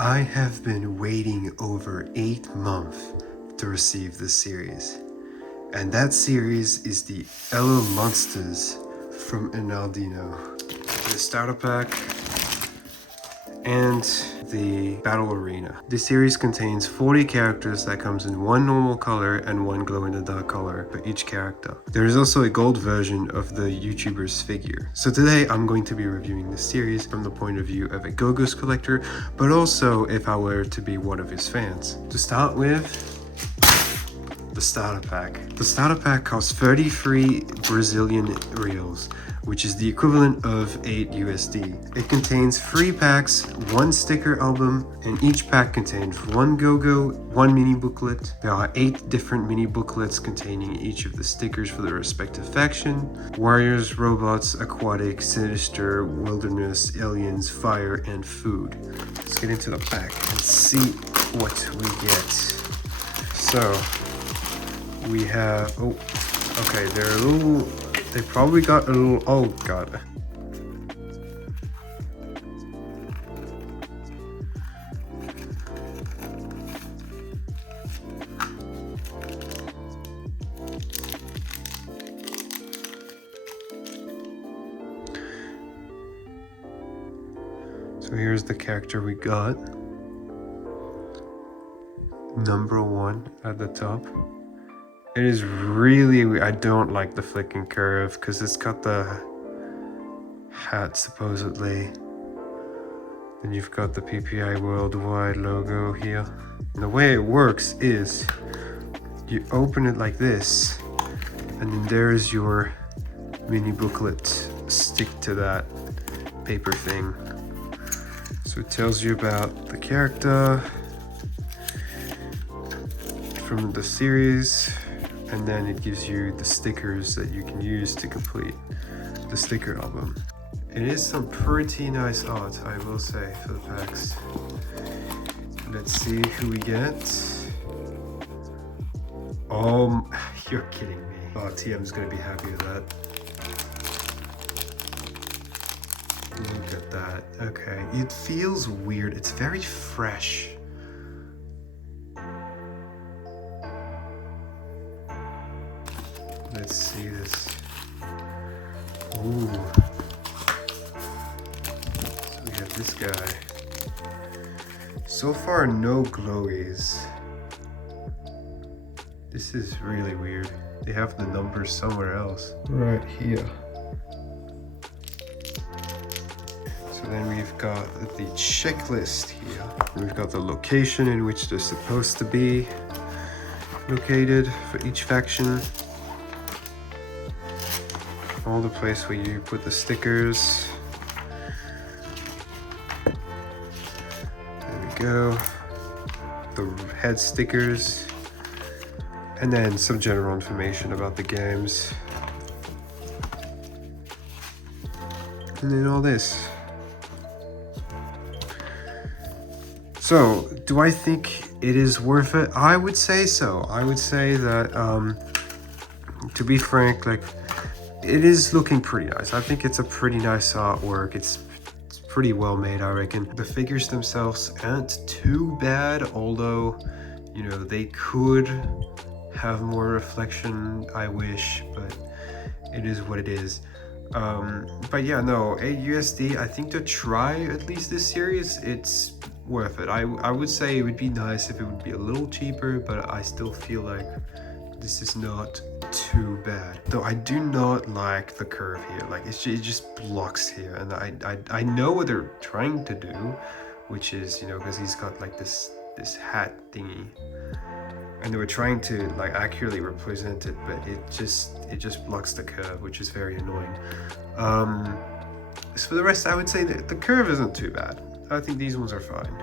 I have been waiting over 8 months to receive this series. And that series is the Elo Monsters from Enaldino. The starter pack and the battle arena. This series contains 40 characters that comes in one normal color and one glow-in-the-dark color for each character. There is also a gold version of the YouTuber's figure. So today I'm going to be reviewing this series from the point of view of a Gogo's collector, but also if I were to be one of his fans. To start with, the starter pack. The starter pack costs 33 Brazilian reals, which is the equivalent of 8 USD. It contains 3 packs, 1 sticker album, and each pack contains 1 Gogo, 1 mini booklet. There are 8 different mini booklets containing each of the stickers for the respective faction: warriors, robots, aquatic, sinister, wilderness, aliens, fire, and food. Let's get into the pack and see what we get. So we have, okay, they're a little, they probably got a little, oh god. So here's the character we got. Number 1 at the top. It is really, I don't like the flicking curve because it's got the hat supposedly. Then you've got the PPI Worldwide logo here. And the way it works is you open it like this, and then there's your mini booklet. Stick to that paper thing. So it tells you about the character from the series, and then it gives you the stickers that you can use to complete the sticker album. It is some pretty nice art, I will say, for the packs. Let's see who we get. You're kidding me. Oh, TM's gonna be happy with that. Look at that. Okay, it feels weird. It's very fresh. Let's see this. Ooh. So we have this guy. So far, no glowies. This is really weird. They have the numbers somewhere else. Right here. So then we've got the checklist here. We've got the location in which they're supposed to be located for each faction. All the place where you put the stickers. There we go. The head stickers. And then some general information about the games. And then all this. So, do I think it is worth it? I would say so. I would say that, to be frank, like, it is looking pretty nice. I think it's a pretty nice artwork. It's pretty well made, I reckon. The figures themselves aren't too bad, although, you know, they could have more reflection, I wish, but it is what it is. But yeah, no, 8 USD, I think to try at least this series, it's worth it. I would say it would be nice if it would be a little cheaper, but I still feel like this is not too bad. Though I do not like the curve here. Like it just blocks here, and I know what they're trying to do, which is, you know, because he's got like this hat thingy, and they were trying to like accurately represent it, but it just blocks the curve, which is very annoying. So for the rest, I would say that the curve isn't too bad. I think these ones are fine.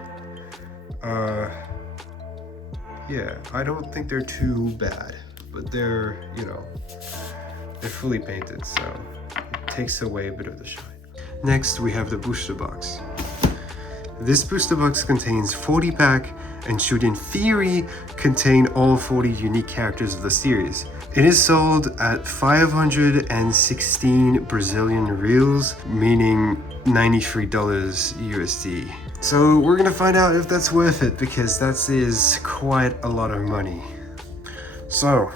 Yeah, I don't think they're too bad, but they're, you know, they're fully painted, so it takes away a bit of the shine. Next, we have the booster box. This booster box contains 40 pack and should in theory contain all 40 unique characters of the series. It is sold at 516 Brazilian reals, meaning $93 USD. So we're gonna find out if that's worth it, because that is quite a lot of money. So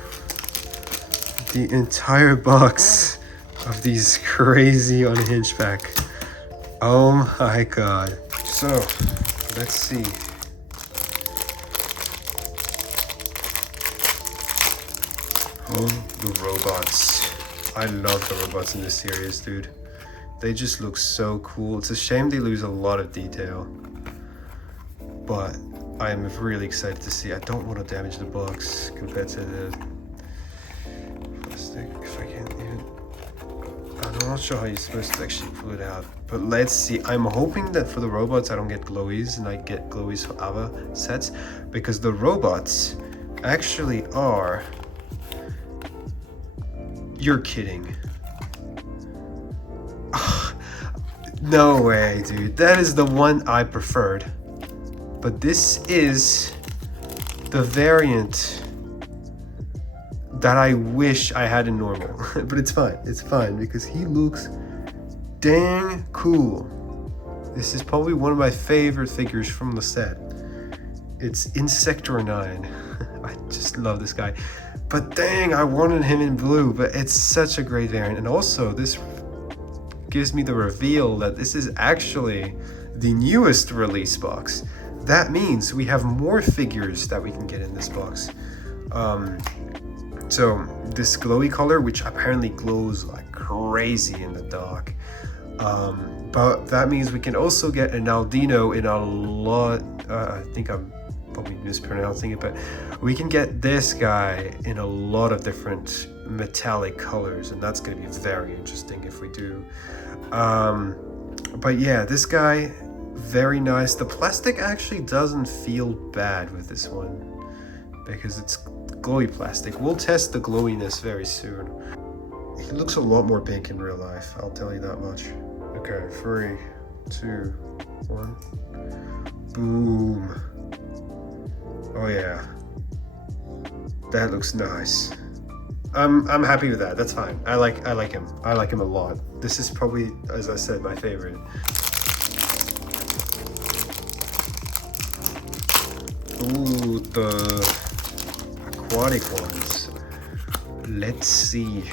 the entire box of these crazy unhinged pack. Oh my god. So let's see. Oh, the robots. I love the robots in this series, dude. They just look so cool. It's a shame they lose a lot of detail, but I am really excited to see. I don't want to damage the box compared to the plastic. If I can't even, I'm not sure how you're supposed to actually pull it out, but let's see. I'm hoping that for the robots I don't get glowies and I get glowies for other sets, because the robots actually are... You're kidding. No way, dude. That is the one I preferred. But this is the variant that I wish I had in normal. But it's fine. It's fine because he looks dang cool. This is probably one of my favorite figures from the set. It's in Sector 9. I just love this guy. But dang, I wanted him in blue, but it's such a great variant. And also, this gives me the reveal that this is actually the newest release box. That means we have more figures that we can get in this box. So this glowy color, which apparently glows like crazy in the dark. But that means we can also get an Aldino in a lot, I think I'm probably mispronouncing it, but we can get this guy in a lot of different metallic colors, and that's going to be very interesting if we do. But yeah, this guy, very nice. The plastic actually doesn't feel bad with this one because it's glowy plastic. We'll test the glowiness very soon. He looks a lot more pink in real life, I'll tell you that much. Okay, 3, 2, 1. Boom. Oh yeah, that looks nice. I'm happy with that. That's fine. I like him. I like him a lot. This is probably, as I said, my favorite. Ooh, the aquatic ones. Let's see.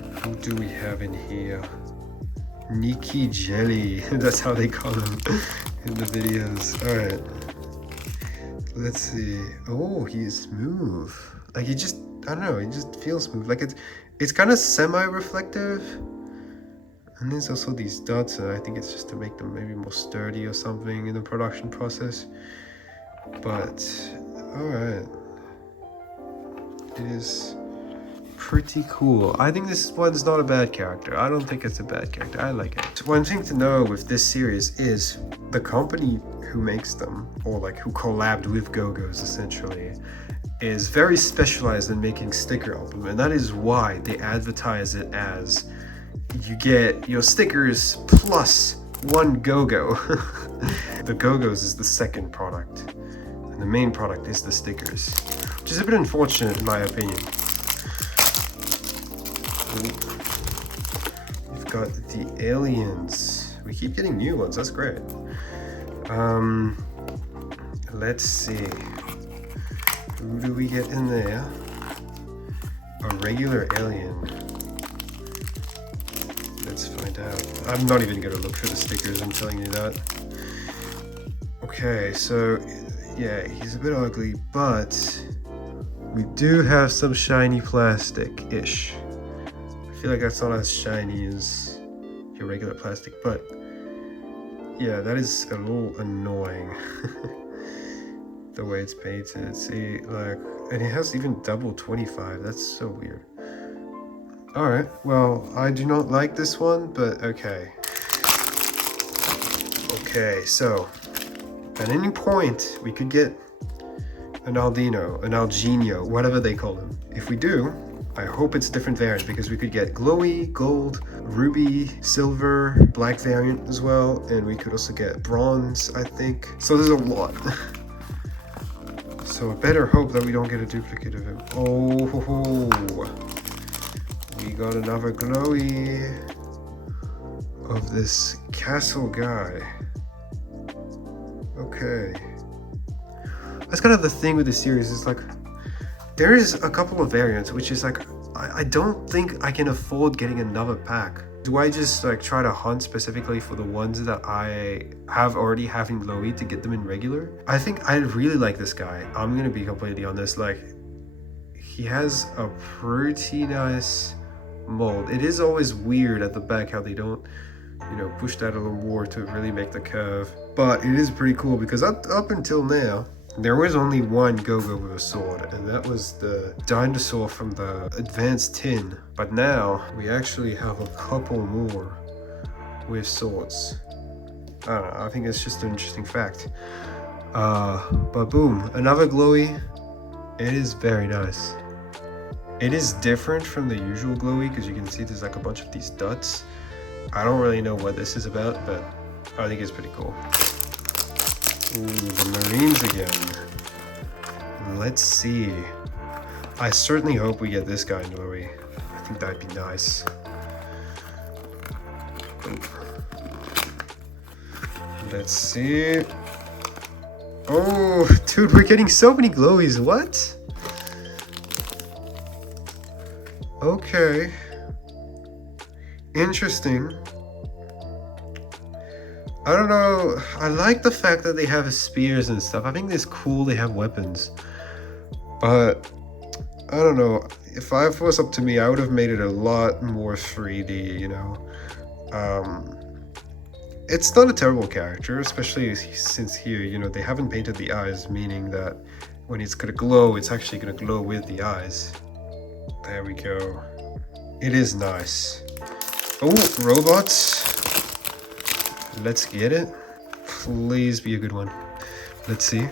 Who do we have in here? Nikki Jelly. That's how they call him in the videos. All right. Let's see. Oh, he's smooth. Like he just, I don't know, he just feels smooth. Like it's kind of semi-reflective. And there's also these dots, and I think it's just to make them maybe more sturdy or something in the production process. But, alright. It is pretty cool. I think this one's not a bad character. I don't think it's a bad character. I like it. One thing to know with this series is the company who makes them, or like who collabed with Gogos essentially, is very specialized in making sticker album, and that is why they advertise it as you get your stickers plus 1 Gogo. The Gogos is the second product, and the main product is the stickers, which is a bit unfortunate in my opinion. We've got the aliens. We keep getting new ones, that's great. Let's see. Who do we get in there? A regular alien. Let's find out. I'm not even gonna look for the stickers, I'm telling you that. Okay, so yeah, he's a bit ugly, but we do have some shiny plastic-ish. I feel like that's not as shiny as your regular plastic, but yeah, that is a little annoying. The way it's painted. See, like, and it has even double 25. That's so weird. Alright, well, I do not like this one, but okay. Okay, so at any point we could get an Aldino, an Algenio, whatever they call him. If we do, I hope it's a different variant, because we could get glowy, gold, ruby, silver, black variant as well, and we could also get bronze, I think. So there's a lot. So I better hope that we don't get a duplicate of him. Oh, ho, ho. We got another glowy. of this castle guy. Okay. That's kind of the thing with this series, is like, there is a couple of variants, which is like, I don't think I can afford getting another pack. Do I just like try to hunt specifically for the ones that I have already having glowy to get them in regular? I think I really like this guy. I'm gonna be completely honest, like, he has a pretty nice mold. It is always weird at the back how they don't, you know, push that a little more to really make the curve. But it is pretty cool because up until now, there was only one Gogo with a sword, and that was the dinosaur from the advanced tin. But now we actually have a couple more with swords. I don't know, I think it's just an interesting fact. But boom, another glowy. It is very nice. It is different from the usual glowy because you can see there's like a bunch of these dots. I don't really know what this is about, but I think it's pretty cool. Ooh, the Marines again. Let's see. I certainly hope we get this guy in glowy. I think that'd be nice. Let's see. Oh, dude, we're getting so many glowies. What? Okay. Interesting. I don't know. I like the fact that they have spears and stuff. I think it's cool they have weapons. But I don't know. If it was up to me, I would have made it a lot more 3D, you know. It's not a terrible character, especially since here, you know, they haven't painted the eyes, meaning that when it's gonna glow, it's actually gonna glow with the eyes. There we go. It is nice. Oh, robots. Let's get it. Please be a good one. Let's see.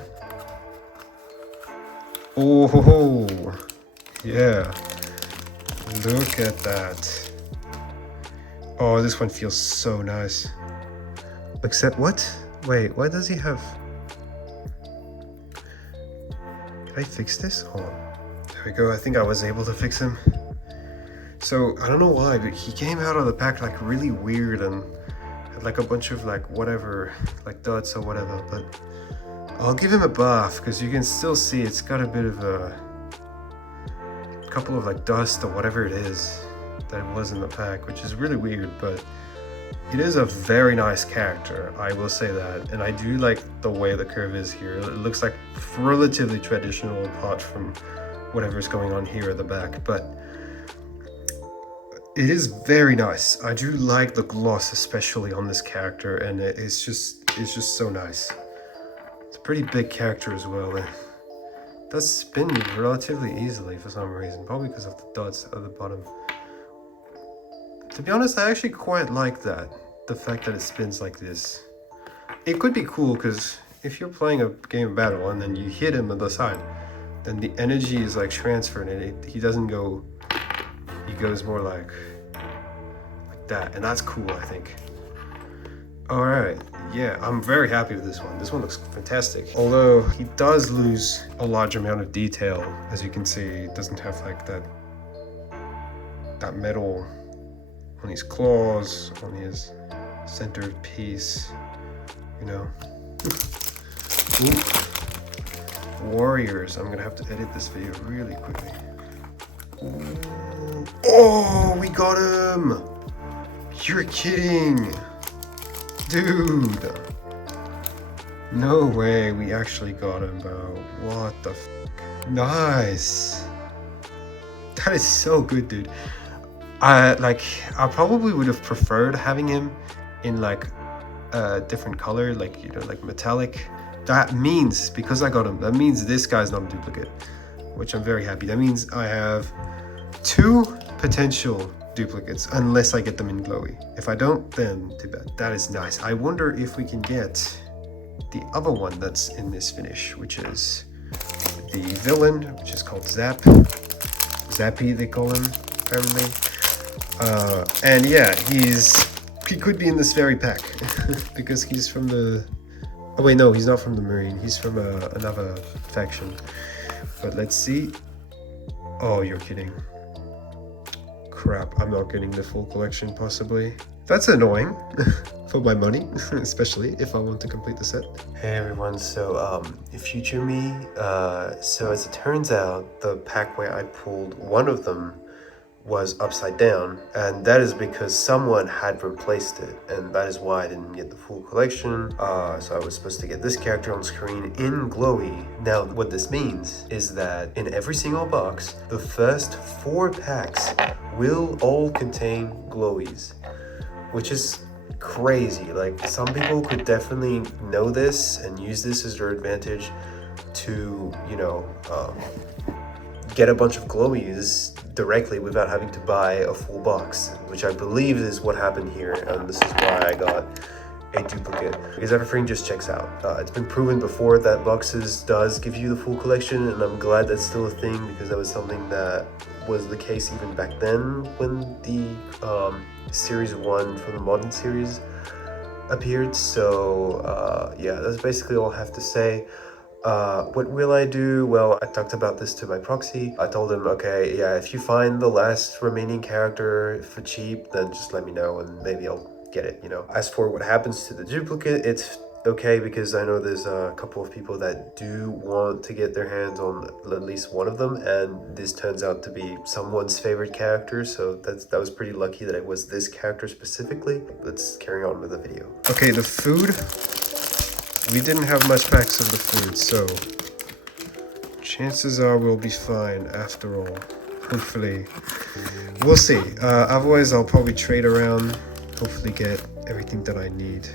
Oh, yeah. Look at that. Oh, this one feels so nice. Except what? Wait, why does he have... Can I fix this? Hold on. There we go. I think I was able to fix him. So, I don't know why, but he came out of the pack like really weird and had like a bunch of like whatever, like dots or whatever, but I'll give him a buff because you can still see it's got a bit of a couple of like dust or whatever it is that was in the pack, which is really weird, but it is a very nice character, I will say that, and I do like the way the curve is here. It looks like relatively traditional apart from whatever's going on here at the back, but it is very nice. I do like the gloss, especially on this character, and it's just so nice. It's a pretty big character as well. It does spin relatively easily for some reason, probably because of the dots at the bottom. To be honest, I actually quite like that, the fact that it spins like this. It could be cool because if you're playing a game of battle and then you hit him on the side, then the energy is like transferred and he doesn't go, he goes more like that, and that's cool, I think. All right, yeah, I'm very happy with this one. This one looks fantastic. Although he does lose a large amount of detail, as you can see. It doesn't have like that metal on his claws, on his centered piece, you know. Warriors. I'm gonna have to edit this video really quickly. Oh, we got him! You're kidding! Dude! No way, we actually got him, bro. What the f***? Nice! That is so good, dude. I probably would have preferred having him in like a different color, like, you know, like metallic. That means, because I got him, that means this guy's not a duplicate, which I'm very happy. That means I have 2 potential duplicates, unless I get them in glowy. If I don't, then too bad. That is nice. I wonder if we can get the other one that's in this finish, which is the villain, which is called Zap. Zappy, they call him, apparently. And yeah, he could be in this very pack because he's from the... Oh wait, no, he's not from the Marine. He's from another faction. But let's see. Oh, you're kidding. Crap, I'm not getting the full collection, possibly. That's annoying for my money, especially if I want to complete the set. Hey everyone, so future me, so as it turns out, the pack where I pulled one of them was upside down, and that is because someone had replaced it, and that is why I didn't get the full collection. So I was supposed to get this character on screen in glowy. Now what this means is that in every single box, the first 4 packs will all contain glowies, which is crazy. Like, some people could definitely know this and use this as their advantage to, you know, get a bunch of glowies directly without having to buy a full box, which I believe is what happened here, and this is why I got a duplicate, because everything just checks out. It's been proven before that boxes does give you the full collection, and I'm glad that's still a thing, because that was something that was the case even back then when the series 1 from the modern series appeared. So yeah, that's basically all I have to say. What will I do? Well, I talked about this to my proxy. I told him, okay, yeah, if you find the last remaining character for cheap, then just let me know and maybe I'll get it, you know. As for what happens to the duplicate, it's okay, because I know there's a couple of people that do want to get their hands on at least one of them, and this turns out to be someone's favorite character, so that was pretty lucky that it was this character specifically. Let's carry on with the video. Okay, the food. We didn't have much packs of the food, so chances are we'll be fine after all. Hopefully. We'll see. Otherwise, I'll probably trade around, hopefully get everything that I need.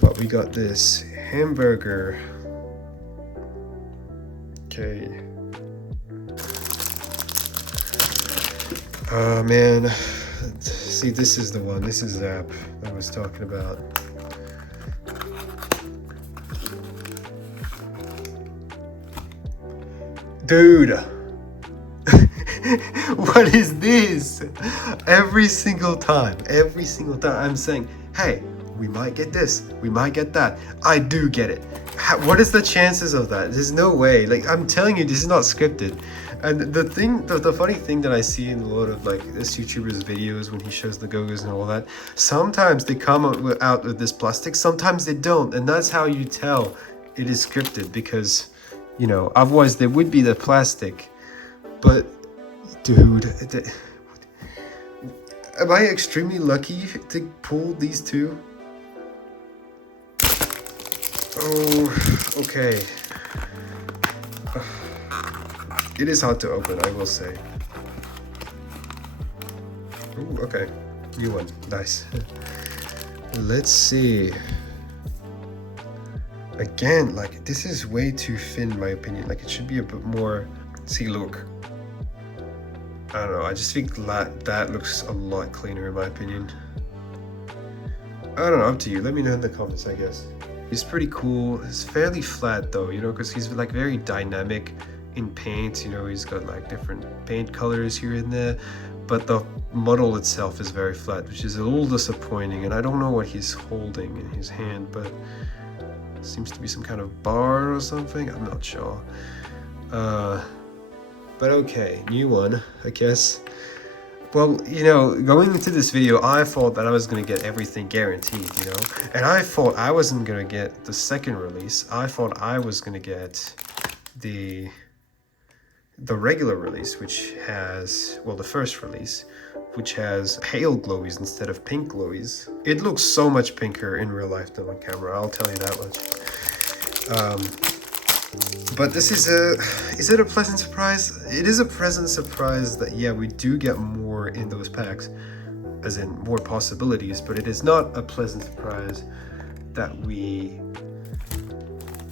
But we got this hamburger. Okay. Oh man. See, this is the one. This is Zap I was talking about. Dude, what is this? Every single time I'm saying, hey, we might get this, we might get that. I do get it. What is the chances of that? There's no way. Like, I'm telling you, this is not scripted. And the funny thing that I see in a lot of like this YouTuber's videos when he shows the Gogos and all that, sometimes they come out with this plastic, sometimes they don't, and that's how you tell it is scripted, because, you know, otherwise there would be the plastic. But dude, am I extremely lucky to pull these two? Oh, okay. It is hard to open, I will say. Ooh, okay. New one. Nice. Let's see. Again, like, this is way too thin in my opinion. Like, it should be a bit more. See, look. I don't know, I just think that looks a lot cleaner in my opinion. I don't know, up to you. Let me know in the comments, I guess. He's pretty cool. He's fairly flat though, you know, because he's like very dynamic in paint. You know, he's got like different paint colors here and there, but the model itself is very flat, which is a little disappointing. And I don't know what he's holding in his hand, but it seems to be some kind of bar or something. I'm not sure. But okay, new one, I guess. Well, you know, going into this video, I thought that I was going to get everything guaranteed, you know? And I thought I wasn't going to get the second release. I thought I was going to get the regular release, which has, well, the first release, which has pale glowies instead of pink glowies. It looks so much pinker in real life than on camera, I'll tell you that much. But this is it a pleasant surprise? It is a pleasant surprise that, yeah, we do get more in those packs, as in more possibilities, but it is not a pleasant surprise that we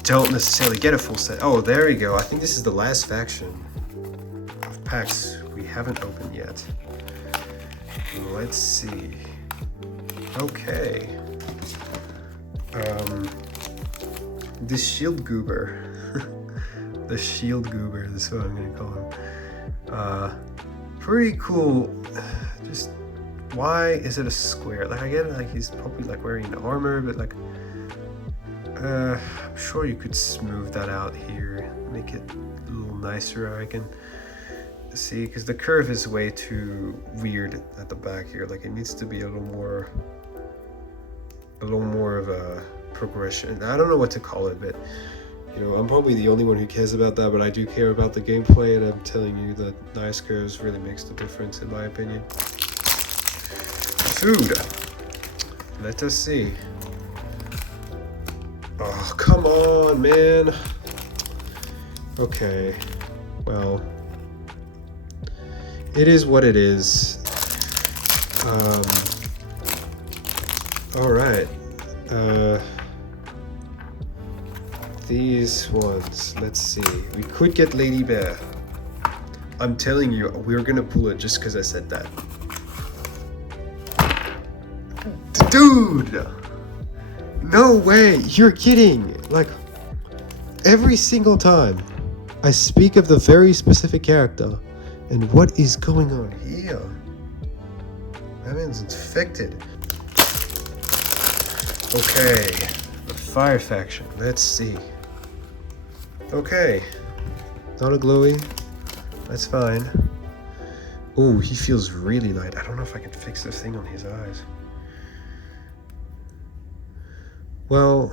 don't necessarily get a full set. Oh, there we go. I think this is the last faction of packs we haven't opened yet. Let's see. Okay. This shield goober. The shield goober, that's what I'm gonna call him. Pretty cool. Just, why is it a square? Like, I get it, like he's probably like wearing armor, but like, I'm sure you could smooth that out here, make it a little nicer, I reckon. See, because the curve is way too weird at the back here. Like it needs to be a little more of a progression. I don't know what to call it, but you know, I'm probably the only one who cares about that, but I do care about the gameplay, and I'm telling you that nice curves really makes the difference in my opinion. Food. Let us see. Oh, come on, man. Okay. Well, it is what it is. All right. These ones, let's see. We could get Lady Bear. I'm telling you, we're gonna pull it just because I said that. Dude! No way! You're kidding! Like, every single time I speak of the very specific character, and what is going on here? That man's infected. Okay, the fire faction. Let's see. Okay, not a glowy. That's fine. Oh, he feels really light. I don't know if I can fix this thing on his eyes. Well,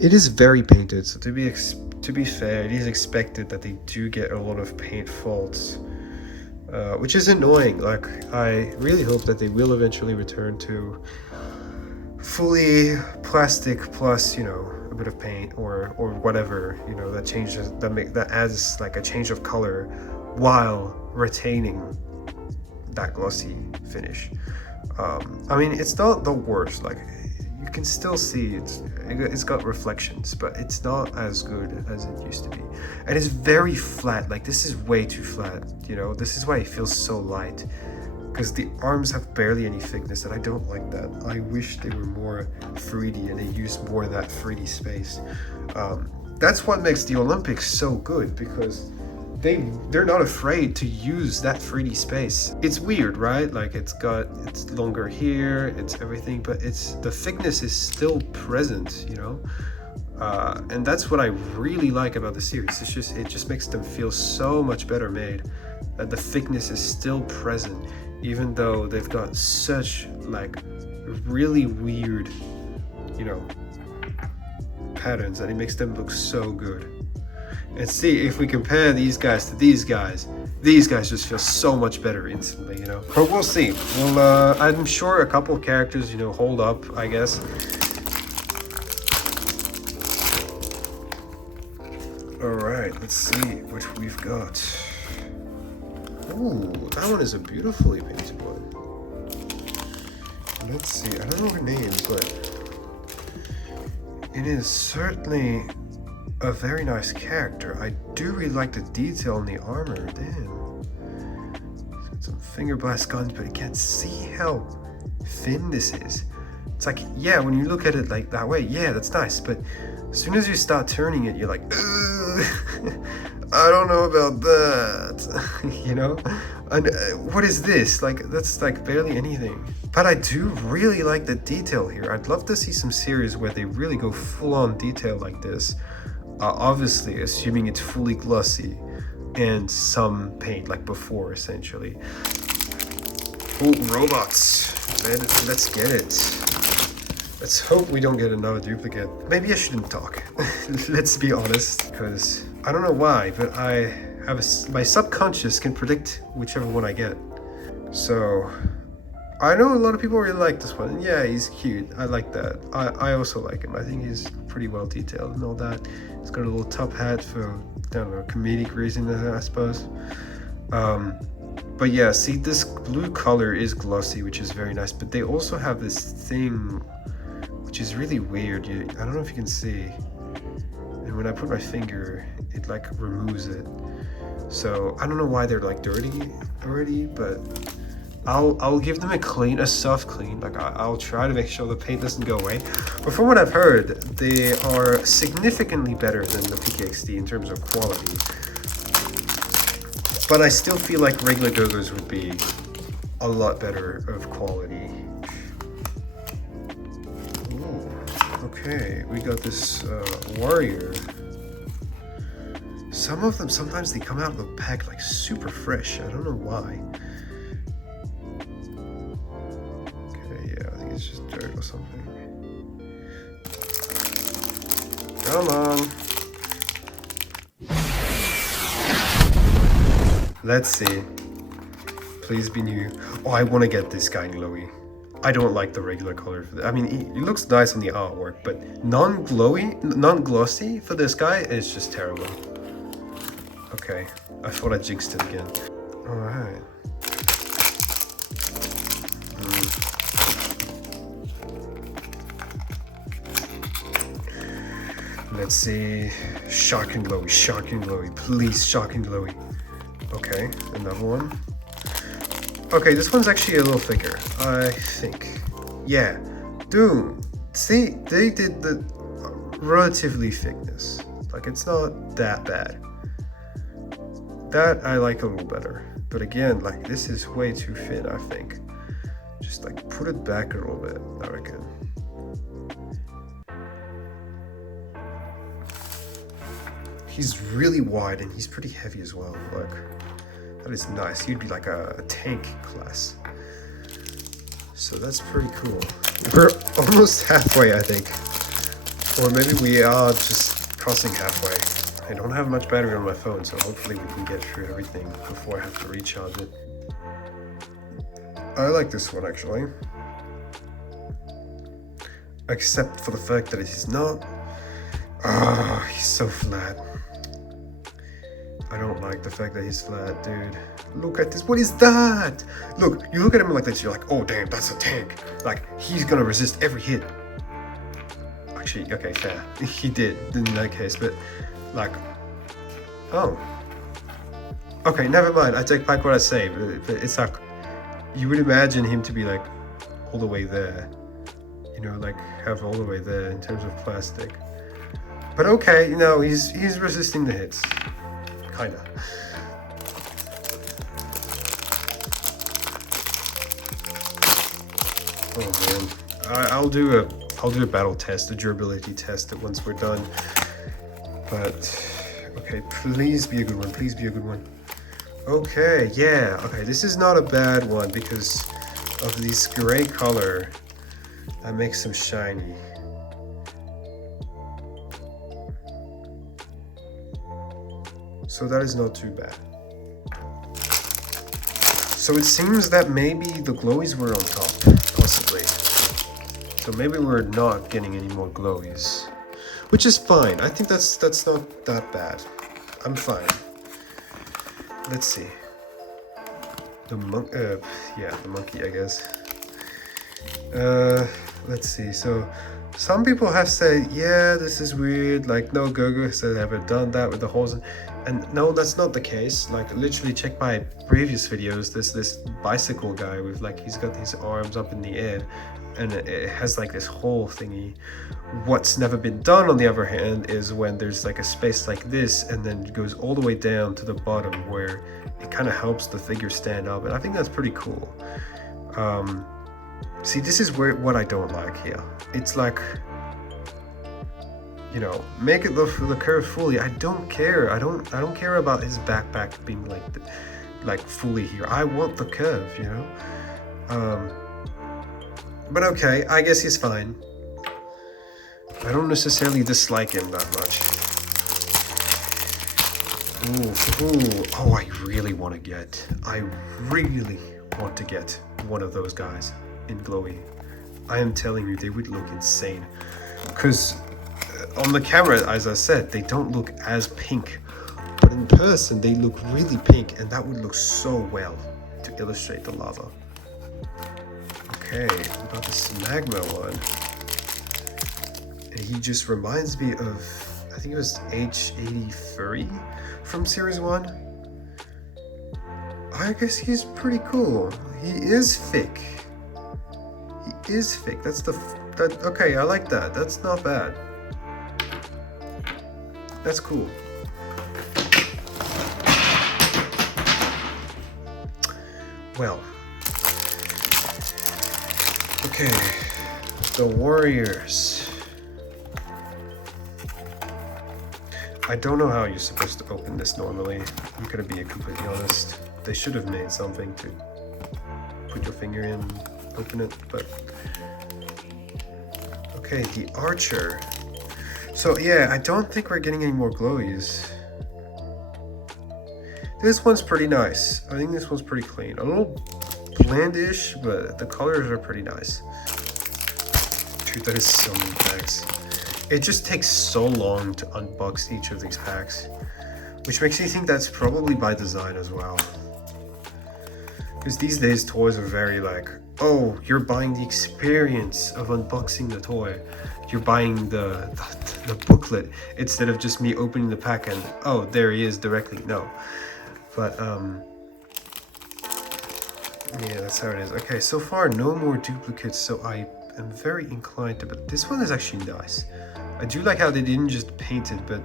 it is very painted, so to be fair, it is expected that they do get a lot of paint faults, which is annoying. Like, I really hope that they will eventually return to fully plastic plus, you know, a bit of paint or whatever, you know, that changes, that adds like a change of color while retaining that glossy finish. I mean, it's not the worst. Like, you can still see it's got reflections, but it's not as good as it used to be, and it's very flat. Like, this is way too flat, you know. This is why it feels so light, because the arms have barely any thickness, and I don't like that. I wish they were more 3D and they used more of that 3D space. That's what makes the Olympics so good, because they're not afraid to use that 3D space. It's weird, right? Like, it's longer here, it's everything, but the thickness is still present, you know? And that's what I really like about the series. It just makes them feel so much better made, that the thickness is still present, even though they've got such like really weird, you know, patterns, that it makes them look so good. And see, if we compare these guys to these guys just feel so much better instantly, you know. But we'll see. Well, I'm sure a couple of characters, you know, hold up, I guess. Alright, let's see what we've got. Ooh, that one is a beautifully painted one. Let's see, I don't know her name, but it is certainly a very nice character. I do really like the detail in the armor. Damn. It's got some finger blast guns, but you can't see how thin this is. It's like, yeah, when you look at it like that way, yeah, that's nice, but as soon as you start turning it, you're like, I don't know about that. You know? And what is this? Like, that's like barely anything. But I do really like the detail here. I'd love to see some series where they really go full on detail like this. Obviously, assuming it's fully glossy and some paint like before, essentially. Oh, robots. Let's get it. Let's hope we don't get another duplicate. Maybe I shouldn't talk. Let's be honest, because I don't know why, but I have my subconscious can predict whichever one I get. So I know a lot of people really like this one. Yeah, he's cute. I like that. I also like him. I think he's pretty well detailed and all that. He's got a little top hat for, I don't know, comedic reason, I suppose. But yeah, see, this blue color is glossy, which is very nice. But they also have this thing, which is really weird. I don't know if you can see. And when I put my finger, it like removes it. So I don't know why they're like dirty already, but I'll give them a soft clean. Like, I'll try to make sure the paint doesn't go away. But from what I've heard, they are significantly better than the PKXD in terms of quality. But I still feel like regular Gogos would be a lot better of quality. Ooh, okay, we got this warrior. some of them, sometimes they come out of the pack like super fresh. I don't know why. Okay, yeah, I think it's just dirt or something. Come on. Let's see. Please be new. Oh, I want to get this guy glowy. I don't like the regular color for that. I mean, he looks nice on the artwork, but non-glossy for this guy is just terrible. Okay, I thought I jinxed it again. All right. Let's see. Shark and glowy, please, shark and glowy. Okay, another one. Okay, this one's actually a little thicker, I think. Yeah, dude, see, they did the relatively thickness. Like, it's not that bad. That I like a little better. But again, like, this is way too thin, I think. Just like put it back a little bit, I reckon. He's really wide and he's pretty heavy as well. Look, that is nice. He'd be like a tank class. So that's pretty cool. We're almost halfway, I think. Or maybe we are just crossing halfway. I don't have much battery on my phone, so hopefully we can get through everything before I have to recharge it. I like this one actually. Except for the fact that it is not. Ah, he's so flat. I don't like the fact that he's flat, dude. Look at this. What is that? Look, you look at him like this, you're like, oh damn, that's a tank. Like, he's gonna resist every hit. Actually, okay, fair. He did in that case, but like, oh. Okay, never mind. I take back what I say, but it's like, you would imagine him to be like all the way there. You know, like have all the way there in terms of plastic. But okay, you know, he's resisting the hits. Kinda. Oh man. I'll do a battle test, a durability test once we're done. But okay, please be a good one. Please be a good one. Okay, yeah. Okay, this is not a bad one because of this gray color that makes him shiny. So that is not too bad. So it seems that maybe the glowies were on top, possibly. So maybe we're not getting any more glowies, which is fine. I think that's not that bad. I'm fine. Let's see. The monkey, I guess. Let's see. So some people have said, yeah, this is weird. Like, no, Gogo has ever done that with the holes. And no, that's not the case. Like, literally check my previous videos. This bicycle guy with like, he's got his arms up in the air and it has like this whole thingy. What's never been done, on the other hand, is when there's like a space like this and then it goes all the way down to the bottom where it kind of helps the figure stand up. And I think that's pretty cool. See, this is what I don't like here. It's like, you know, make it the curve fully. I don't care. I don't care about his backpack being like fully here. I want the curve, you know. But okay, I guess he's fine. I don't necessarily dislike him that much. Ooh. Oh, I really want to get one of those guys in glowy. I am telling you, they would look insane. Because on the camera, as I said, they don't look as pink. But in person, they look really pink, and that would look so well to illustrate the lava. Okay, about this magma one. And he just reminds me of, I think it was H83 from Series 1. I guess he's pretty cool. He is thick. That's okay, I like that. That's not bad. That's cool. Well. Okay. The Warriors. I don't know how you're supposed to open this normally. I'm gonna be completely honest. They should have made something to put your finger in and open it, but... Okay, the Archer. So yeah, I don't think we're getting any more glowies. This one's pretty nice. I think this one's pretty clean. A little blandish, but the colors are pretty nice. Dude, that is so many packs. It just takes so long to unbox each of these packs, which makes me think that's probably by design as well. Because these days toys are very like, oh, you're buying the experience of unboxing the toy. You're buying the booklet instead of just me opening the pack and, oh, there he is directly. No. But, yeah, that's how it is. Okay, so far, no more duplicates, so I am very inclined to, but this one is actually nice. I do like how they didn't just paint it, but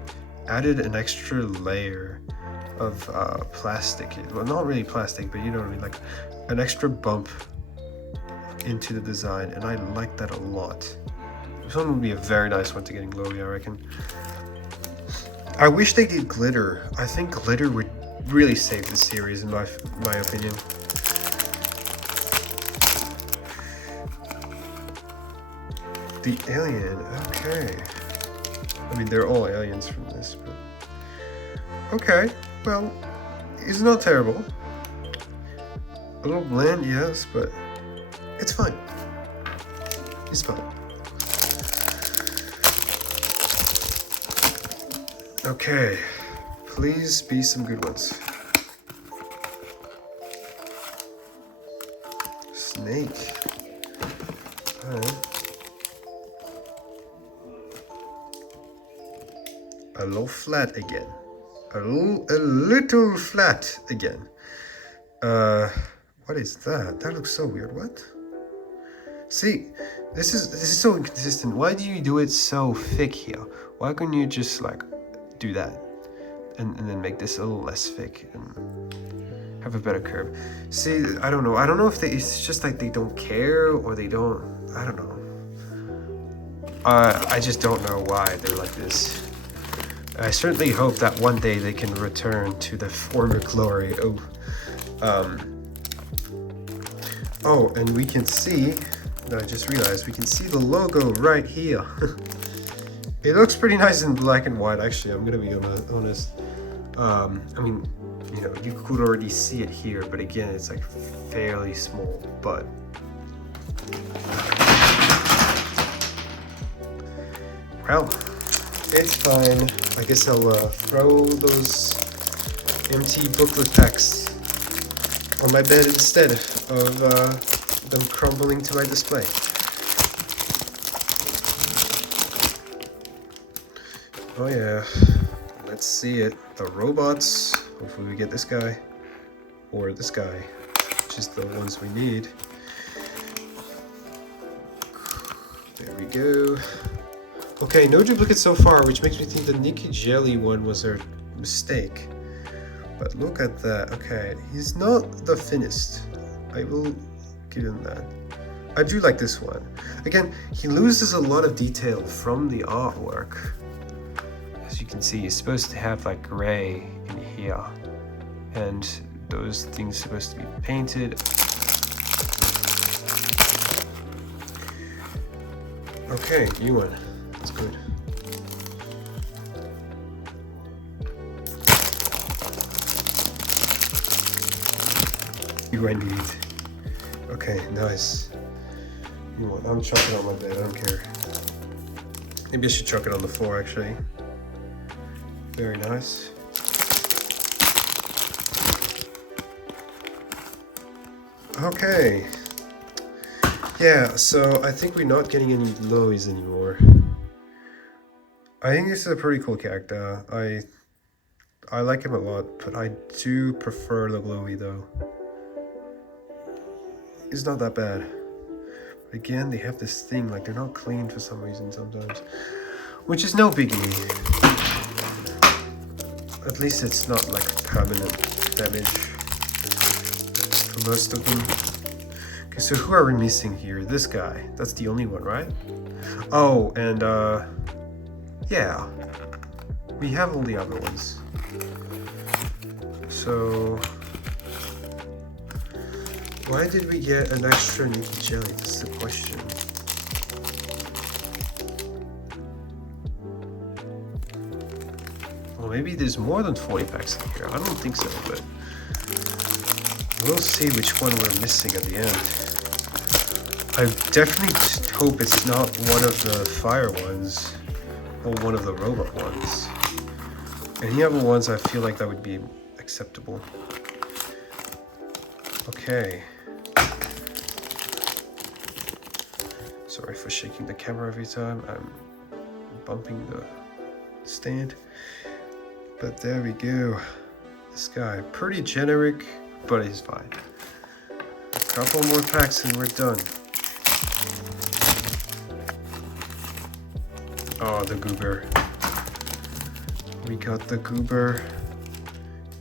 added an extra layer of plastic. Well, not really plastic, but you know what I mean, like an extra bump into the design, and I like that a lot. This one would be a very nice one to get in glowy, I reckon. I wish they did glitter. I think glitter would really save the series, in my opinion. The alien, okay. I mean, they're all aliens from this, but... Okay, well, it's not terrible. A little bland, yes, but it's fine. It's fine. Okay, please be some good ones. Snake. Alright. A little flat again. A little flat again. What is that? That looks so weird. What? See, this is so inconsistent. Why do you do it so thick here? Why couldn't you just like do that and then make this a little less thick and have a better curve? See, I don't know. I don't know if it's just like they don't care or they don't. I don't know. I just don't know why they're like this. I certainly hope that one day they can return to the former glory. Oh, and we can see, I just realized, we can see the logo right here. It looks pretty nice in black and white, actually, I'm gonna be honest. I mean, you know, you could already see it here, but again, it's like fairly small, but... Well, it's fine. I guess I'll throw those empty booklet packs on my bed instead of them crumbling to my display. Oh yeah, let's see it. The robots. Hopefully we get this guy or this guy, which is the ones we need. There we go. Okay, no duplicates so far, which makes me think the Nicky Jelly one was a mistake. But look at that. Okay, he's not the thinnest. I will give him that. I do like this one. Again, he loses a lot of detail from the artwork. As you can see, he's supposed to have like gray in here. And those things supposed to be painted. Okay, new one. That's good. You I need. Okay, nice. You know what? I'm chucking it on my bed. I don't care. Maybe I should chuck it on the floor, actually. Very nice. Okay. Yeah, so I think we're not getting any lowies anymore. I think this is a pretty cool character. I like him a lot, but I do prefer the glowy though. He's not that bad. But again, they have this thing, like they're not clean for some reason sometimes. Which is no biggie. At least it's not like permanent damage for most of them. Okay, so who are we missing here? This guy. That's the only one, right? Oh, and yeah. We have all the other ones. So why did we get an extra Nikki Jelly? That's the question. Well, maybe there's more than 40 packs in here. I don't think so, but we'll see which one we're missing at the end. I definitely just hope it's not one of the fire ones or one of the robot ones. Any other ones, I feel like that would be acceptable. Okay. Sorry for shaking the camera every time. I'm bumping the stand. But there we go. This guy, pretty generic, but he's fine. A couple more packs and we're done. Oh, the goober. We got the goober.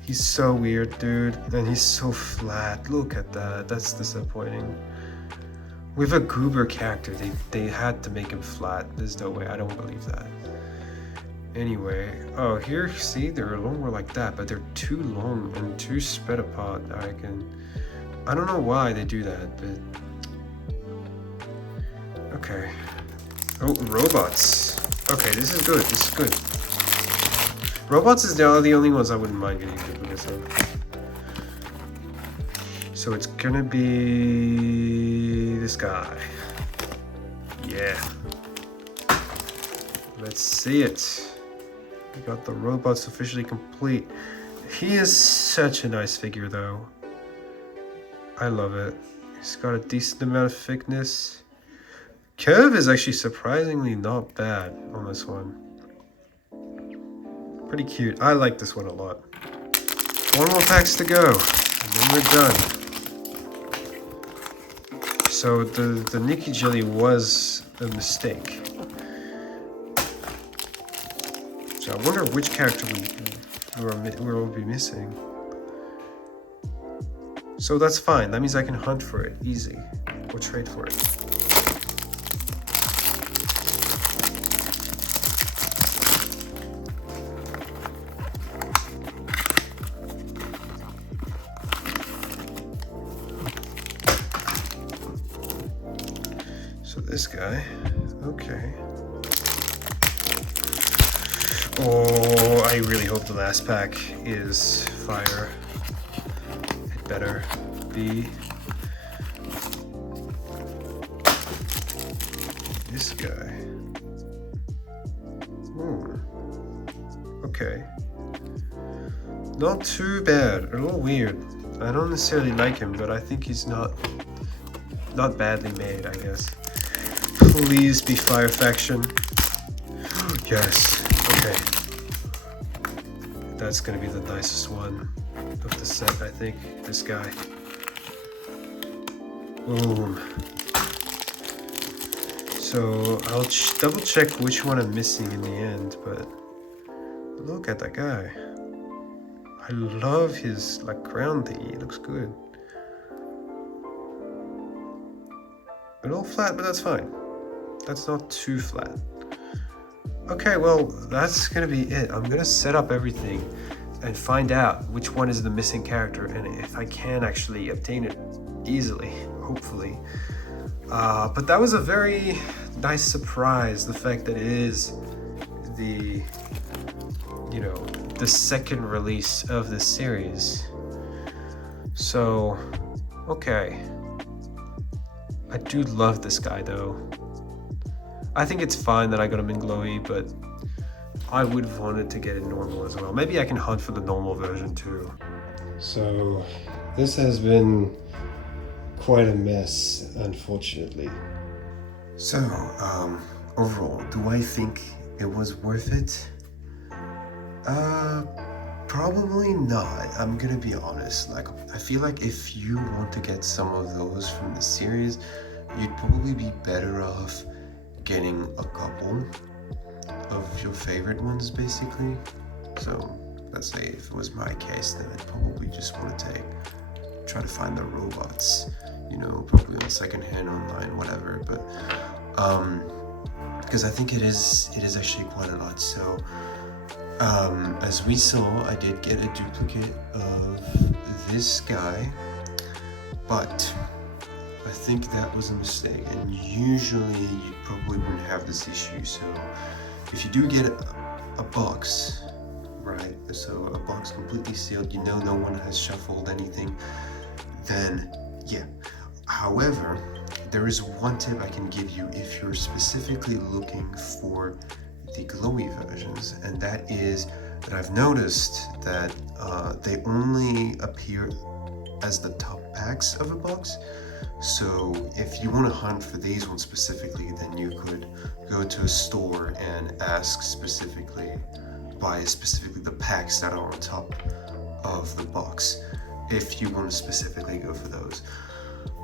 He's so weird, dude. And he's so flat. Look at that. That's disappointing. With a goober character, they had to make him flat. There's no way. I don't believe that. Anyway. Oh, here, see? They're longer like that, but they're too long and too spread apart. I don't know why they do that, but... Okay. Oh, robots. Okay, this is good. This is good. Robots is the only ones I wouldn't mind getting duplicates of. So it's gonna be this guy. Yeah. Let's see it. We got the robots officially complete. He is such a nice figure though. I love it. He's got a decent amount of thickness. Curve is actually surprisingly not bad on this one. Pretty cute. I like this one a lot. 4 more packs to go, and then we're done. So the Nikki Jelly was a mistake. So I wonder which character we'll be missing. So that's fine. That means I can hunt for it easy, or trade for it. This guy, okay. Oh, I really hope the last pack is fire. It better be. This guy. Okay. Not too bad, a little weird. I don't necessarily like him, but I think he's not badly made, I guess. Please be fire faction. Yes. Okay. That's gonna be the nicest one of the set, I think. This guy. Boom. So I'll double check which one I'm missing in the end, but look at that guy. I love his like crown thingy. It looks good. A little flat, but that's fine. That's not too flat. Okay, well, that's gonna be it. I'm gonna set up everything and find out which one is the missing character and if I can actually obtain it easily, hopefully. But that was a very nice surprise, the fact that it is the, you know, the second release of the series. So, okay. I do love this guy though. I think it's fine that I got him in glowy, but I would have wanted to get it normal as well. Maybe I can hunt for the normal version too. So this has been quite a mess, unfortunately. So, overall, do I think it was worth it? Probably not. I'm gonna be honest. Like, I feel like if you want to get some of those from the series, you'd probably be better off getting a couple of your favorite ones, basically. So, let's say if it was my case, then I'd probably just want to try to find the robots, you know, probably on secondhand, online, whatever. But because I think it is actually quite a lot. So As we saw, I did get a duplicate of this guy, but I think that was a mistake, and usually you probably wouldn't have this issue. So if you do get a box, right, so a box completely sealed, you know no one has shuffled anything, then yeah. However, there is one tip I can give you if you're specifically looking for the glowy versions, and that is that I've noticed that they only appear as the top packs of a box. So if you want to hunt for these ones specifically, then you could go to a store and ask specifically, buy specifically the packs that are on top of the box, if you want to specifically go for those.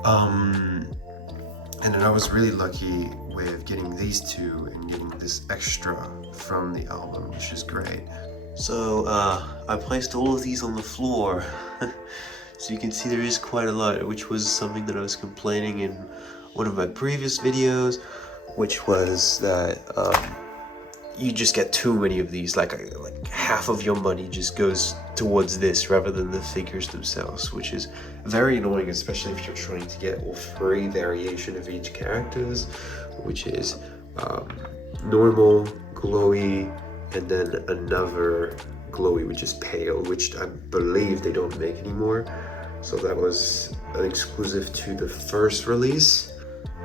And then I was really lucky with getting these two and getting this extra from the album, which is great. So I placed all of these on the floor. So you can see there is quite a lot, which was something that I was complaining in one of my previous videos, which was that you just get too many of these, like half of your money just goes towards this rather than the figures themselves, which is very annoying, especially if you're trying to get all three variation of each characters, which is normal, glowy, and then another glowy, which is pale, which I believe they don't make anymore. So that was an exclusive to the first release.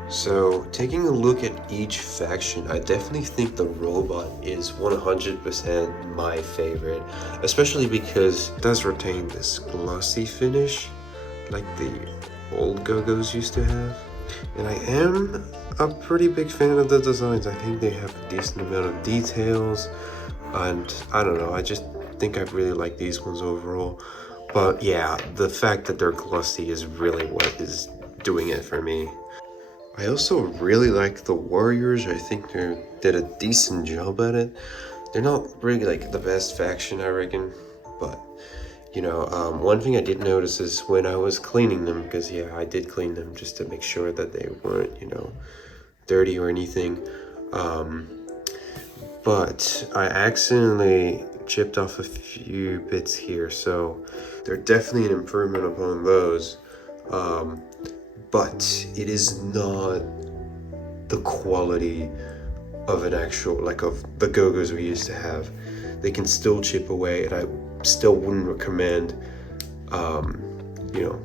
So taking a look at each faction, I definitely think the robot is 100% my favorite, especially because it does retain this glossy finish like the old Gogos used to have. And I am a pretty big fan of the designs. I think they have a decent amount of details, and I don't know, I just think I really like these ones overall. But yeah, the fact that they're glossy is really what is doing it for me. I also really like the warriors. I think they did a decent job at it. They're not really like the best faction, I reckon, but you know, one thing I did notice is when I was cleaning them, because yeah, I did clean them just to make sure that they weren't, you know, dirty or anything, but I accidentally chipped off a few bits here, so they're definitely an improvement upon those, but it is not the quality of an actual, like of the Gogos we used to have. They can still chip away, and I still wouldn't recommend, you know,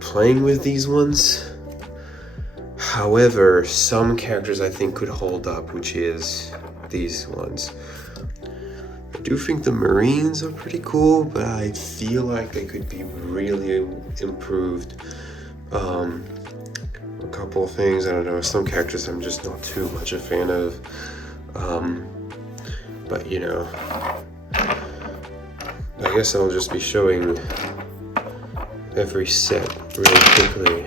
playing with these ones. However, some characters I think could hold up, which is these ones. I do think the Marines are pretty cool, but I feel like they could be really improved. A couple of things, I don't know, some characters I'm just not too much a fan of. But you know, I guess I'll just be showing every set really quickly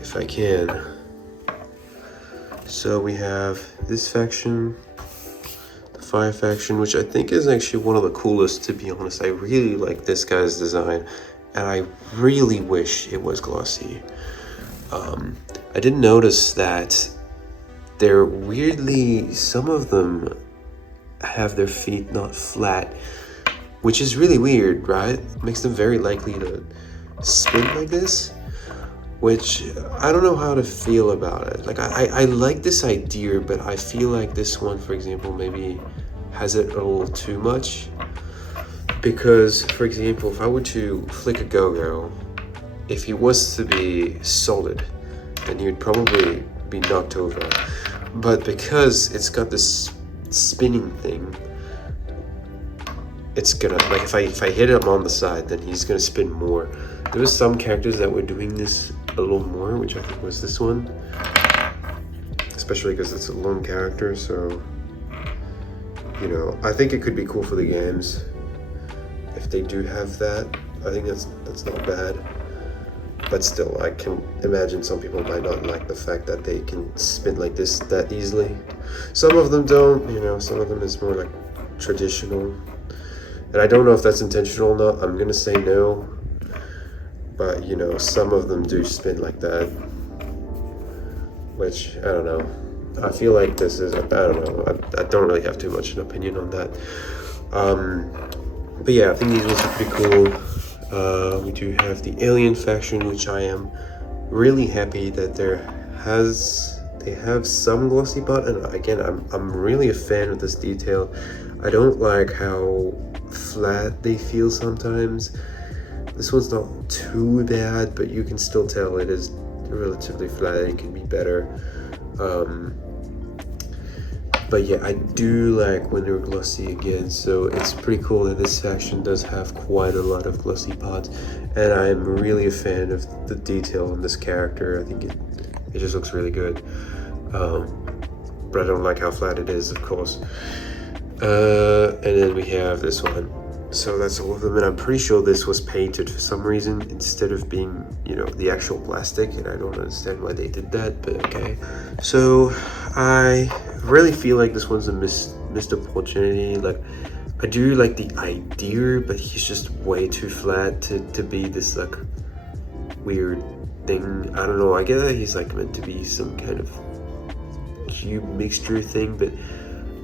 if I can. So we have this faction, the Fire faction, which I think is actually one of the coolest, to be honest. I really like this guy's design, and I really wish it was glossy. I did notice that they're weirdly, some of them have their feet not flat, which is really weird, right? Makes them very likely to spin like this, which I don't know how to feel about it. Like I like this idea, but I feel like this one, for example, maybe has it a little too much. Because, for example, if I were to flick a Gogo, if he was to be solid, then he would probably be knocked over. But because it's got this spinning thing, it's gonna, like if I hit him on the side, then he's gonna spin more. There was some characters that were doing this a little more, which I think was this one, especially because it's a lone character. So you know, I think it could be cool for the games if they do have that. I think that's not bad, but still, I can imagine some people might not like the fact that they can spin like this that easily. Some of them don't, you know, some of them is more like traditional, and I don't know if that's intentional or not. I'm gonna say no, but you know, some of them do spin like that, which I don't know. I feel like this is, I don't know, I don't really have too much an opinion on that. But yeah, I think these ones are pretty cool. We do have the alien faction, which I am really happy that they have some glossy pot, and again, I'm really a fan of this detail. I don't like how flat they feel sometimes. This one's not too bad, but you can still tell it is relatively flat and can be better. But yeah, I do like when they're glossy again, so it's pretty cool that this faction does have quite a lot of glossy pots, and I'm really a fan of the detail on this character. I think it just looks really good. But I don't like how flat it is, of course. And then we have this one. So that's all of them, and I'm pretty sure this was painted for some reason instead of being, you know, the actual plastic, and I don't understand why they did that, but okay. So I really feel like this one's a missed opportunity. Like, I do like the idea, but he's just way too flat to be this like weird thing. I don't know, I get that he's like meant to be some kind of cube mixture thing, but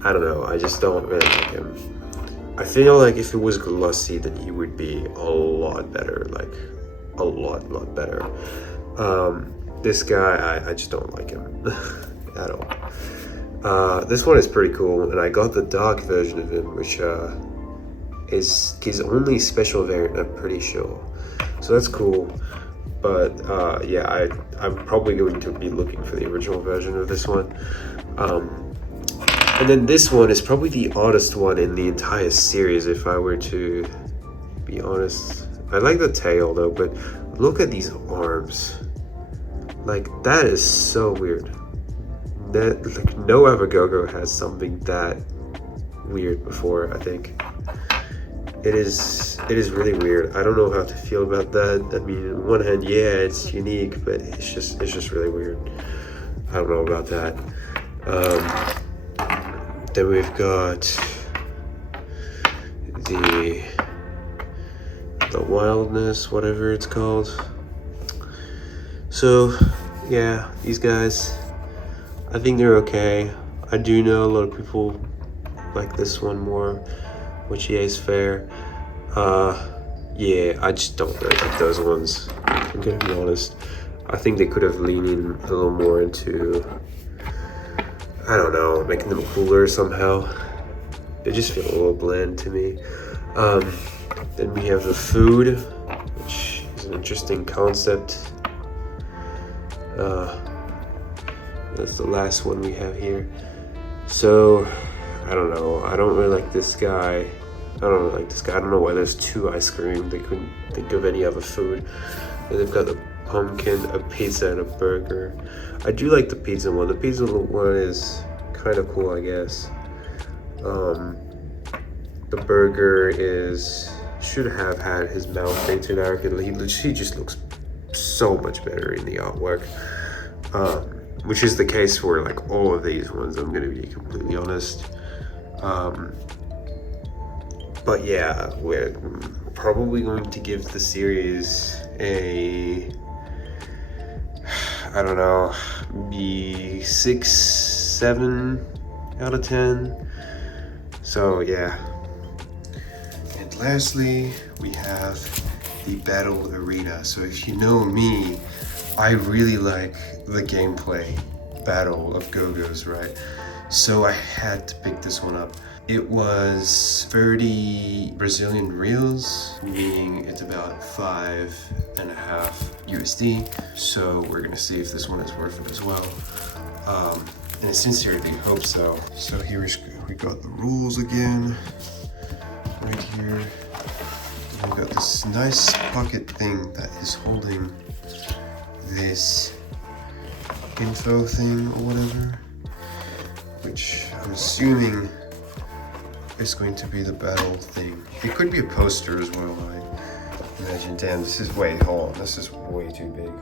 I don't know, I just don't really like him. I feel like if it was glossy, then he would be a lot better, like a lot better. This guy, I just don't like him at all. This one is pretty cool, and I got the dark version of him, which is his only special variant, I'm pretty sure. So that's cool. But yeah, I'm probably going to be looking for the original version of this one. And then this one is probably the oddest one in the entire series, if I were to be honest. I like the tail though, but look at these arms. Like, that is so weird. That, like, no other Gogo has something that weird before, I think. It is really weird. I don't know how to feel about that. I mean, on one hand, yeah, it's unique, but it's just really weird. I don't know about that. Then we've got the wildness, whatever it's called. So yeah, these guys, I think they're okay. I do know a lot of people like this one more, which yeah is fair. Yeah, I just don't really like those ones, I'm gonna be honest. I think they could have leaned in a little more into, I don't know, making them cooler somehow. They just feel a little bland to me. Then we have the food, which is an interesting concept. That's the last one we have here. So, I don't know. I don't really like this guy. I don't know why there's two ice cream. They couldn't think of any other food. And they've got the pumpkin, a pizza, and a burger. I do like the pizza one. The pizza one is kind of cool, I guess. The burger should have had his mouth painted arrogantly. He just looks so much better in the artwork. Which is the case for like all of these ones, I'm gonna be completely honest. But yeah, we're probably going to give the series a, I don't know, be 6, 7 out of 10. So yeah. And lastly, we have the battle arena. So if you know me, I really like the gameplay battle of Gogos, right? So I had to pick this one up. It was 30 Brazilian reals, meaning it's about 5.5 USD. So we're gonna see if this one is worth it as well. And I sincerely hope so. So here we got the rules again, right here. And we got this nice pocket thing that is holding this info thing or whatever, which I'm assuming is going to be the battle thing. It could be a poster as well, I imagine. Damn, this is way too big.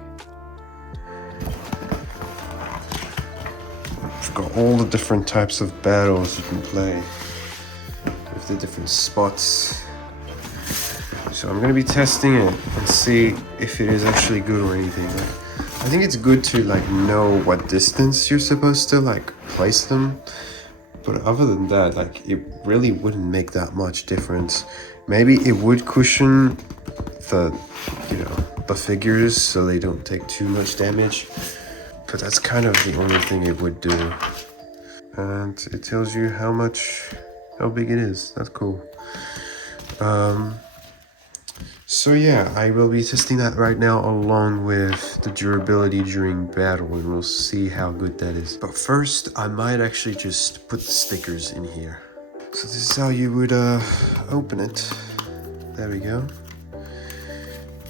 I've got all the different types of battles you can play with the different spots. So I'm gonna be testing it and see if it is actually good or anything. I think it's good to like know what distance you're supposed to like place them. But other than that, like it really wouldn't make that much difference. Maybe it would cushion the, you know, the figures so they don't take too much damage. But that's kind of the only thing it would do. And it tells you how big it is. That's cool. So yeah, I will be testing that right now along with the durability during battle, and we'll see how good that is. But first, I might actually just put the stickers in here. So this is how you would open it. There we go.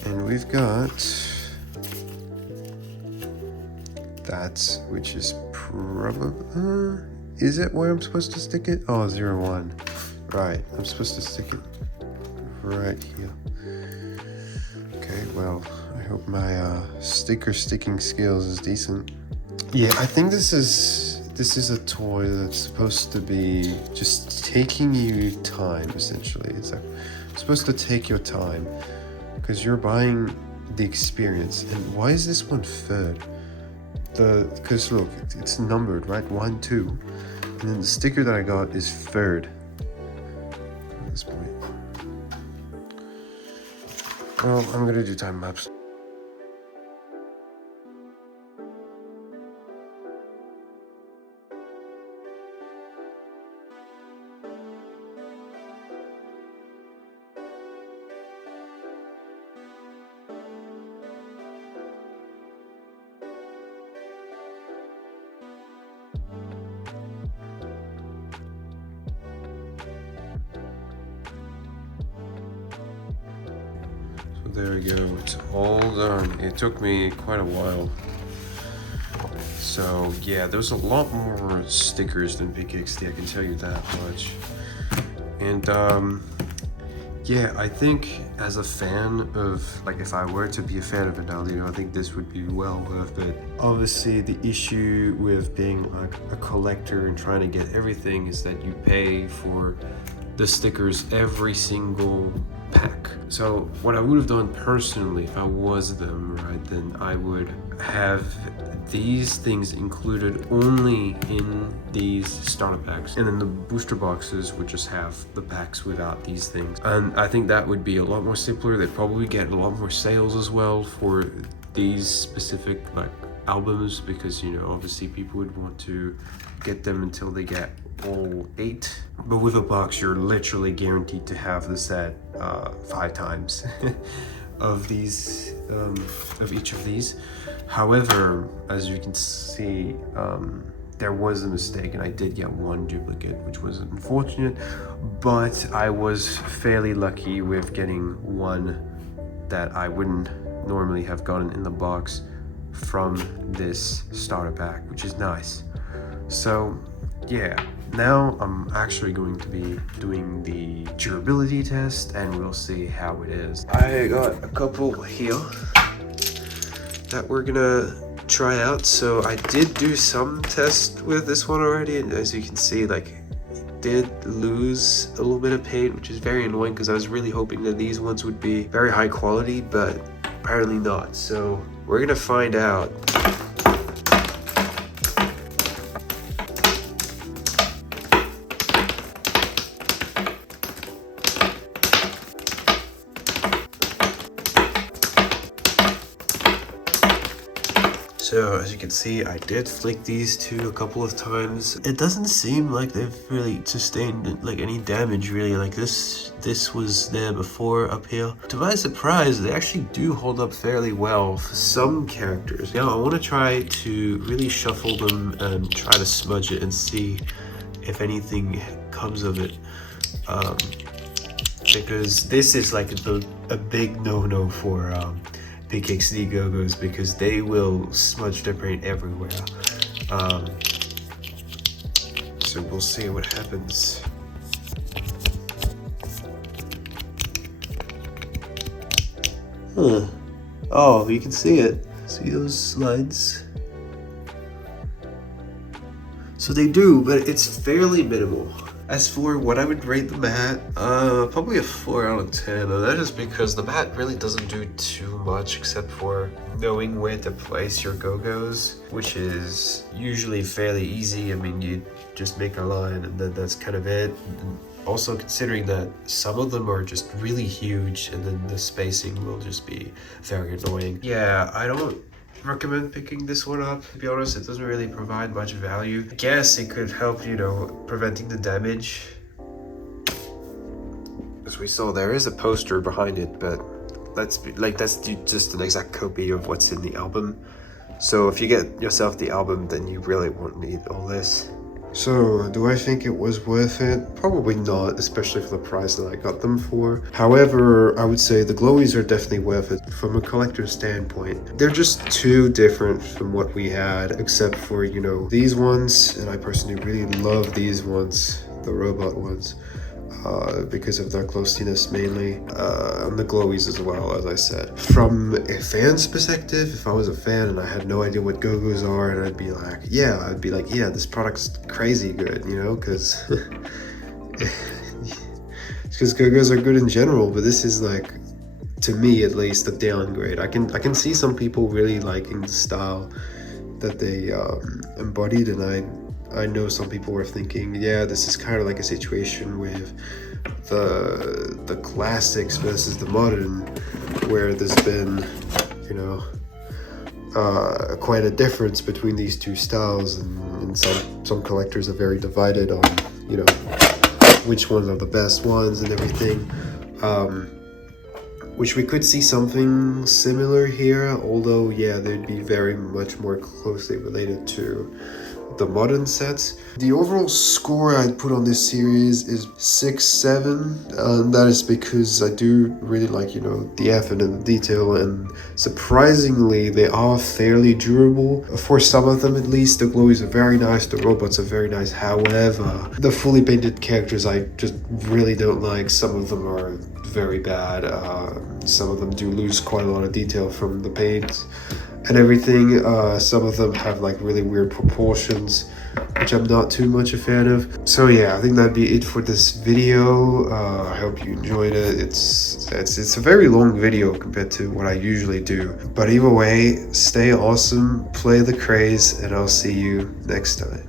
And we've got that, which is probably... is it where I'm supposed to stick it? Oh, 0, 1. Right, I'm supposed to stick it right here. Okay, well, I hope my sticker sticking skills is decent. Yeah, I think this is a toy that's supposed to be just taking you time, essentially. It's like supposed to take your time because you're buying the experience. And why is this one third? Because look, it's numbered, right? 1, 2, and then the sticker that I got is third at this point. Well, I'm gonna do time lapse. There we go, it's all done. It took me quite a while. So yeah, there's a lot more stickers than Big XD, I can tell you that much. And yeah, I think as a fan of, like if I were to be a fan of Medallion, I think this would be well worth it. Obviously the issue with being like a collector and trying to get everything is that you pay for the stickers every single pack. So what I would have done personally if I was them, right, then I would have these things included only in these starter packs, and then the booster boxes would just have the packs without these things. And I think that would be a lot more simpler. They'd probably get a lot more sales as well for these specific like albums, because you know obviously people would want to get them until they get all 8. But with a box you're literally guaranteed to have the set 5 times of these of each of these. However, as you can see, there was a mistake and I did get one duplicate, which was unfortunate, but I was fairly lucky with getting one that I wouldn't normally have gotten in the box from this starter pack, which is nice. So yeah, now I'm actually going to be doing the durability test and we'll see how it is. I got a couple here that we're gonna try out. So I did do some tests with this one already, and as you can see, like it did lose a little bit of paint, which is very annoying because I was really hoping that these ones would be very high quality, but apparently not. So we're gonna find out. So as you can see, I did flick these two a couple of times. It doesn't seem like they've really sustained like any damage really. Like this was there before up here. To my surprise, they actually do hold up fairly well for some characters. Now I want to try to really shuffle them and try to smudge it and see if anything comes of it. Because this is like a big no-no for Big XD Gogos, because they will smudge their paint everywhere. So we'll see what happens. Huh. Oh, you can see it. See those slides? So they do, but it's fairly minimal. As for what I would rate the mat, probably a 4 out of 10. And that is because the mat really doesn't do too much except for knowing where to place your Gogos, which is usually fairly easy. I mean, you just make a line and then that's kind of it. And also considering that some of them are just really huge and then the spacing will just be very annoying. Yeah, I don't recommend picking this one up. To be honest, it doesn't really provide much value. I guess it could help, you know, preventing the damage. As we saw, there is a poster behind it, but that's just an exact copy of what's in the album. So if you get yourself the album, then you really won't need all this. So, do I think it was worth it? Probably not, especially for the price that I got them for. However, I would say the glowies are definitely worth it from a collector's standpoint. They're just too different from what we had, except for, you know, these ones, and I personally really love these ones, the robot ones. Because of their glossiness mainly, and the glowies as well, as I said. From a fan's perspective, if I was a fan and I had no idea what Gogos are, and I'd be like, yeah, this product's crazy good, you know, because Gogos are good in general, but this is like, to me at least, a downgrade. I can see some people really liking the style that they embodied, and I know some people were thinking, yeah, this is kind of like a situation with the classics versus the modern, where there's been, you know, quite a difference between these two styles, and some collectors are very divided on, you know, which ones are the best ones and everything. Which we could see something similar here, although yeah, they'd be very much more closely related to the modern sets. The overall score I'd put on this series is 6-7, and that is because I do really like, you know, the effort and the detail, and surprisingly they are fairly durable. For some of them at least. The glowies are very nice, the robots are very nice. However, the fully painted characters I just really don't like. Some of them are very bad. Some of them do lose quite a lot of detail from the paint and everything. Some of them have like really weird proportions, which I'm not too much a fan of. So yeah, I think that'd be it for this video. I hope you enjoyed it. It's a very long video compared to what I usually do. But either way, stay awesome, play the craze, and I'll see you next time.